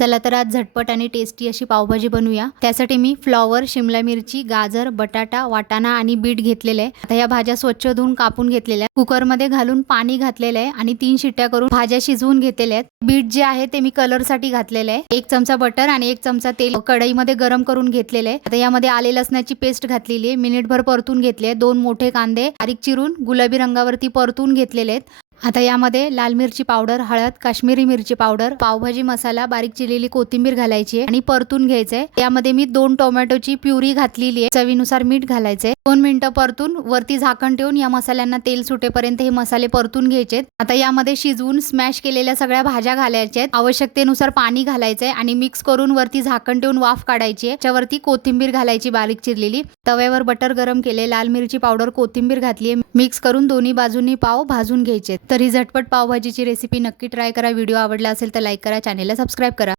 चला तर आज झटपट आणि टेस्टी अशी पावभाजी बनवूया। त्यासाठी मी फ्लॉवर, शिमला मिरची, गाजर, बटाटा, वाटाणा आणि बीट घेतलेले आहे। आता या भाज्या स्वच्छ धुवून कापून घेतलेल्या आहेत। कुकर मध्ये घालून पाणी घातलेले आहे आणि 3 शिट्ट्या करून भाज्या शिजवून घेतलेल्या आहेत। बीट जे आहे ते मी कलर साठी घातलेले आहे। 1 चमचा बटर आणि 1 चमचा तेल कढईमध्ये गरम करून घेतलेले आहे। आता यामध्ये आले लसणाची पेस्ट घातलेली आहे। मिनिटभर परतून घेतले। 2 मोठे कांदे बारीक चिरून गुलाबी रंगावरती परतून घेतलेले आहेत। आता यामध्ये लाल मिरची पावडर, हळद, काश्मीरी मिरची पावडर, पावभाजी मसाला, बारीक चिरलेली कोथिंबीर घालायची आहे आणि परतून घ्यायचंय। यामध्ये मी 2 टोमॅटोची प्युरी घातलेली आहे। चवीनुसार मीठ घालायचंय। 2 मिनिटं परतून वरती झाकण ठेवून या मसाल्यांना तेल सुटेपर्यंत हे मसाले परतून घ्यायचेत। आता यामध्ये शिजवून स्मॅश केलेल्या सगळ्या भाज्या घालायच्या आहेत। आवश्यकतेनुसार पाणी घालायचंय आणि मिक्स करून वरती झाकण ठेवून वाफ काढायची आहे। त्यावरती कोथिंबीर घालायची बारीक चिरलेली। तव्यावर बटर गरम केले, लाल मिरची पावडर, कोथिंबीर घातली आहे। मिक्स करून दोन्ही बाजूंनी पाव भाजून घ्यायचे। तर ही झटपट पावभाजीची रेसिपी नक्की ट्राय करा। व्हिडिओ आवडला असेल तर लाईक करा, चॅनेलला सबस्क्राइब करा।